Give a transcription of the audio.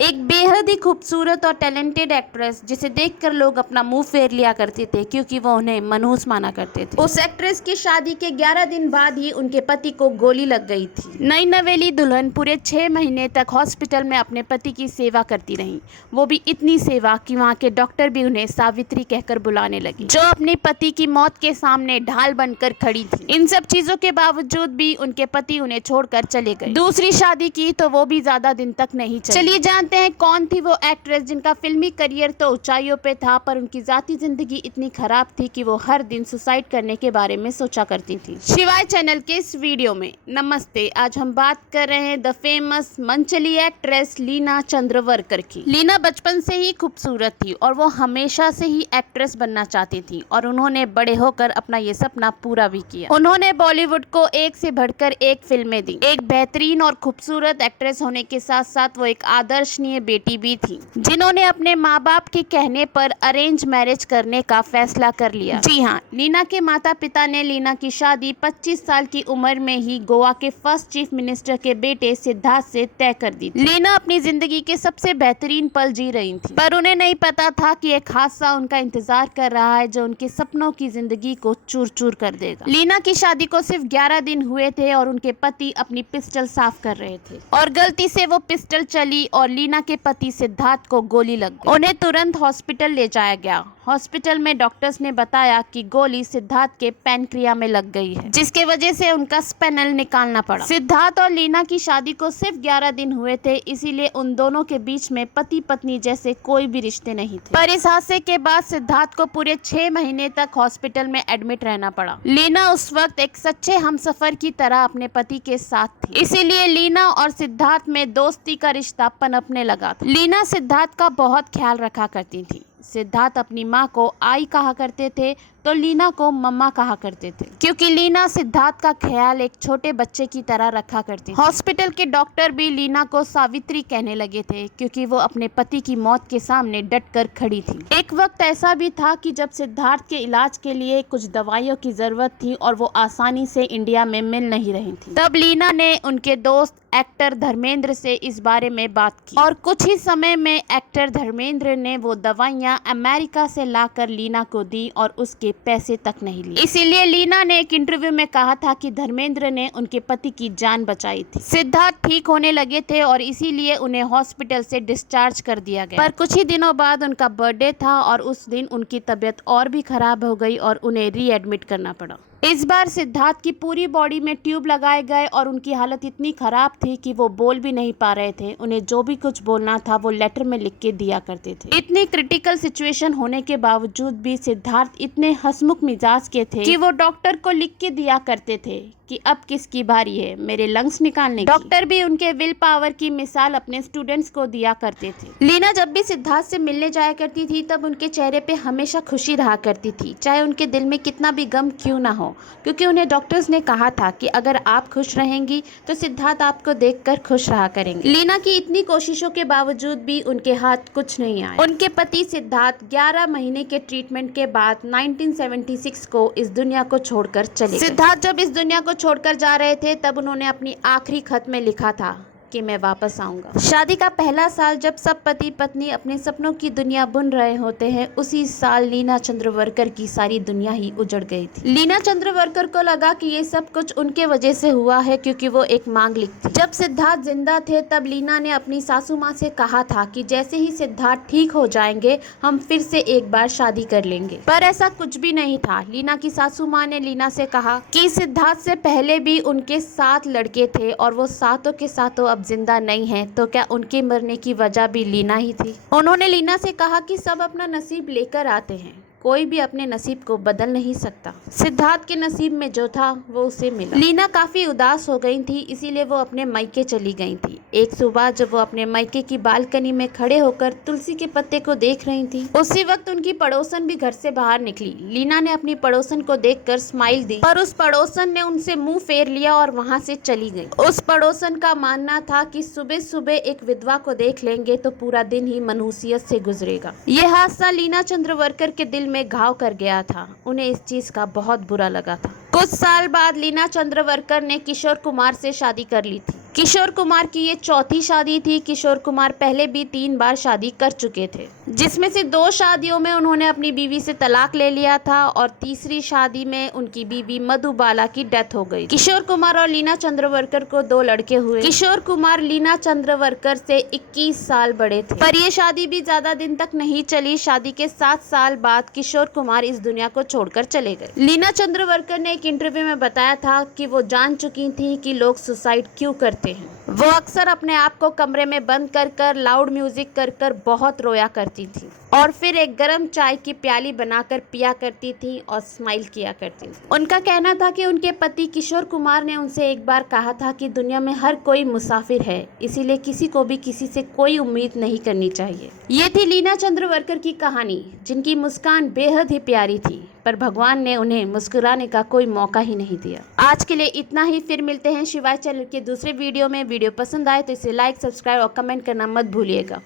एक बेहद ही खूबसूरत और टैलेंटेड एक्ट्रेस जिसे देखकर लोग अपना मुंह फेर लिया करते थे क्योंकि वो उन्हें मनहूस माना करते थे। उस एक्ट्रेस की शादी के 11 दिन बाद ही उनके पति को गोली लग गई थी। नई नवेली दुल्हन पूरे 6 महीने तक हॉस्पिटल में अपने पति की सेवा करती रही, वो भी इतनी सेवा कि वहाँ के डॉक्टर भी उन्हें सावित्री कहकर बुलाने लगे, जो अपने पति की मौत के सामने ढाल बनकर खड़ी थी। इन सब चीजों के बावजूद भी उनके पति उन्हें छोड़कर चले गए। दूसरी शादी की तो वो भी ज्यादा दिन तक नहीं चली। चलिए जानते हैं कौन थी वो एक्ट्रेस जिनका फिल्मी करियर तो ऊंचाइयों पे था, पर उनकी जाती जिंदगी इतनी खराब थी कि वो हर दिन सुसाइड करने के बारे में सोचा करती थी। शिवाय चैनल के इस वीडियो में नमस्ते, आज हम बात कर रहे हैं the famous Manchali actress Leena Chandavarkar की। लीना बचपन से ही खूबसूरत थी और वो हमेशा से ही एक्ट्रेस बनना चाहती थी और उन्होंने बड़े होकर अपना ये सपना पूरा भी किया। उन्होंने बॉलीवुड को एक से बढ़कर एक फिल्में दी। एक बेहतरीन और खूबसूरत एक्ट्रेस होने के साथ साथ वो एक आदर्शनीय बेटी भी थी, जिन्होंने अपने माँ बाप के कहने पर अरेंज मैरिज करने का फैसला कर लिया। जी हाँ, लीना के माता पिता ने लीना की शादी 25 साल की उम्र में ही गोवा के फर्स्ट चीफ मिनिस्टर के बेटे सिद्धार्थ से तय कर दी थी। लीना अपनी जिंदगी के सबसे बेहतरीन पल जी रही थी, पर उन्हें नहीं पता था कि एक हादसा उनका इंतजार कर रहा है जो उनके सपनों की जिंदगी को चूर चूर कर देगा। लीना की शादी को सिर्फ 11 दिन हुए थे और उनके पति अपनी पिस्टल साफ कर रहे थे और गलती से वो पिस्टल चली और लीना के पति सिद्धार्थ को गोली लग गई। उन्हें तुरंत हॉस्पिटल ले जाया गया। हॉस्पिटल में डॉक्टर्स ने बताया कि गोली सिद्धार्थ के पैनक्रिया में लग गई है, जिसके वजह से उनका स्पेनल निकालना पड़ा। सिद्धार्थ और लीना की शादी को सिर्फ 11 दिन हुए थे, इसीलिए उन दोनों के बीच में पति पत्नी जैसे कोई भी रिश्ते नहीं थे। पर इस हादसे के बाद सिद्धार्थ को पूरे 6 महीने तक हॉस्पिटल में एडमिट रहना पड़ा। लीना उस वक्त एक सच्चे हमसफर की तरह अपने पति के साथ थी, इसीलिए लीना और सिद्धार्थ में दोस्ती का रिश्ता पनपने लगा था। लीना सिद्धार्थ का बहुत ख्याल रखा करती थी। सिद्धार्थ अपनी माँ को आई कहा करते थे तो लीना को मम्मा कहा करते थे, क्योंकि लीना सिद्धार्थ का ख्याल एक छोटे बच्चे की तरह रखा करती थी। हॉस्पिटल के डॉक्टर भी लीना को सावित्री कहने लगे थे, क्योंकि वो अपने पति की मौत के सामने डट कर खड़ी थी। एक वक्त ऐसा भी था कि जब सिद्धार्थ के इलाज के लिए कुछ दवाइयों की जरूरत थी और वो आसानी से इंडिया में मिल नहीं रही थी, तब लीना ने उनके दोस्त एक्टर धर्मेंद्र से इस बारे में बात की और कुछ ही समय में एक्टर धर्मेंद्र ने वो दवाइयां अमेरिका से लाकर लीना को दी और उसके पैसे तक नहीं लिए। इसीलिए लीना ने एक इंटरव्यू में कहा था कि धर्मेंद्र ने उनके पति की जान बचाई थी। सिद्धार्थ ठीक होने लगे थे और इसीलिए उन्हें हॉस्पिटल से डिस्चार्ज कर दिया गया। पर कुछ ही दिनों बाद उनका बर्थडे था और उस दिन उनकी तबीयत और भी खराब हो गई और उन्हें रीएडमिट करना पड़ा। इस बार सिद्धार्थ की पूरी बॉडी में ट्यूब लगाए गए और उनकी हालत इतनी खराब थी कि वो बोल भी नहीं पा रहे थे। उन्हें जो भी कुछ बोलना था वो लेटर में लिख के दिया करते थे। इतनी क्रिटिकल सिचुएशन होने के बावजूद भी सिद्धार्थ इतने हंसमुख मिजाज के थे कि वो डॉक्टर को लिख के दिया करते थे कि अब किसकी बारी है मेरे लंग्स निकालने की। डॉक्टर भी उनके विल पावर की मिसाल अपने स्टूडेंट्स को दिया करते थे। लीना जब भी सिद्धार्थ से मिलने जाया करती थी तब उनके चेहरे पे हमेशा खुशी रहा करती थी, चाहे उनके दिल में कितना भी गम क्यों ना हो, क्योंकि उन्हें डॉक्टर्स ने कहा था कि अगर आप खुश रहेंगी तो सिद्धार्थ आपको देखकर खुश रहा करेंगे। लीना की इतनी कोशिशों के बावजूद भी उनके हाथ कुछ नहीं आया। उनके पति सिद्धार्थ 11 महीने के ट्रीटमेंट के बाद 1976 को इस दुनिया को छोड़कर चले गए। सिद्धार्थ जब इस दुनिया को छोड़कर जा रहे थे तब उन्होंने अपनी आखिरी खत में लिखा था कि मैं वापस आऊंगा। शादी का पहला साल जब सब पति पत्नी अपने सपनों की दुनिया बुन रहे होते हैं, उसी साल लीना चंद्रवरकर की सारी दुनिया ही उजड़ गई थी। लीना चंद्रवरकर को लगा कि ये सब कुछ उनके वजह से हुआ है, क्योंकि वो एक मांगलिक थी। जब सिद्धार्थ जिंदा थे तब लीना ने अपनी सासू माँ से कहा था कि जैसे ही सिद्धार्थ ठीक हो जाएंगे हम फिर से एक बार शादी कर लेंगे, पर ऐसा कुछ भी नहीं था। लीना की सासू माँ ने लीना से कहा कि सिद्धार्थ से पहले भी उनके 7 लड़के थे और वो सातों के सातों अब जिंदा नहीं है, तो क्या उनके मरने की वजह भी लीना ही थी। उन्होंने लीना से कहा कि सब अपना नसीब लेकर आते हैं, कोई भी अपने नसीब को बदल नहीं सकता। सिद्धार्थ के नसीब में जो था वो उसे मिला। लीना काफी उदास हो गई थी, इसीलिए वो अपने मायके चली गई थी। एक सुबह जब वो अपने मायके की बालकनी में खड़े होकर तुलसी के पत्ते को देख रही थी, उसी वक्त उनकी पड़ोसन भी घर से बाहर निकली। लीना ने अपनी पड़ोसन को देखकर स्माइल दी, पर उस पड़ोसन ने उनसे मुंह फेर लिया और वहाँ से चली गई। उस पड़ोसन का मानना था कि सुबह सुबह एक विधवा को देख लेंगे तो पूरा दिन ही मनहूसियत से गुजरेगा। ये हादसा लीना चंद्रवरकर के दिल में घाव कर गया था। उन्हें इस चीज का बहुत बुरा लगा था। कुछ साल बाद लीना चंद्रवरकर ने किशोर कुमार से शादी कर ली थी। किशोर कुमार की ये चौथी शादी थी। किशोर कुमार पहले भी 3 बार शादी कर चुके थे, जिसमें से 2 शादियों में उन्होंने अपनी बीवी से तलाक ले लिया था और तीसरी शादी में उनकी बीवी मधुबाला की डेथ हो गई। किशोर कुमार और लीना चंद्रवरकर को 2 लड़के हुए। किशोर कुमार लीना चंद्रवरकर से 21 साल बड़े थे, पर यह शादी भी ज्यादा दिन तक नहीं चली। शादी के 7 साल बाद किशोर कुमार इस दुनिया को छोड़कर चले गए। लीना चंद्रवरकर ने एक इंटरव्यू में बताया था कि वो जान चुकी थी कि लोग सुसाइड क्यों करते हैं। वो अक्सर अपने आप को कमरे में बंद कर लाउड म्यूजिक कर बहुत रोया करती थी और फिर एक गर्म चाय की प्याली बनाकर पिया करती थी और स्माइल किया करती थी। उनका कहना था कि उनके पति किशोर कुमार ने उनसे एक बार कहा था कि दुनिया में हर कोई मुसाफिर है, इसीलिए किसी को भी किसी से कोई उम्मीद नहीं करनी चाहिए। ये थी लीना चंद्रवरकर की कहानी, जिनकी मुस्कान बेहद ही प्यारी थी, पर भगवान ने उन्हें मुस्कुराने का कोई मौका ही नहीं दिया। आज के लिए इतना ही। फिर मिलते हैं शिवाय चैनल के दूसरे वीडियो में। वीडियो पसंद आए तो इसे लाइक, सब्सक्राइब और कमेंट करना मत भूलिएगा।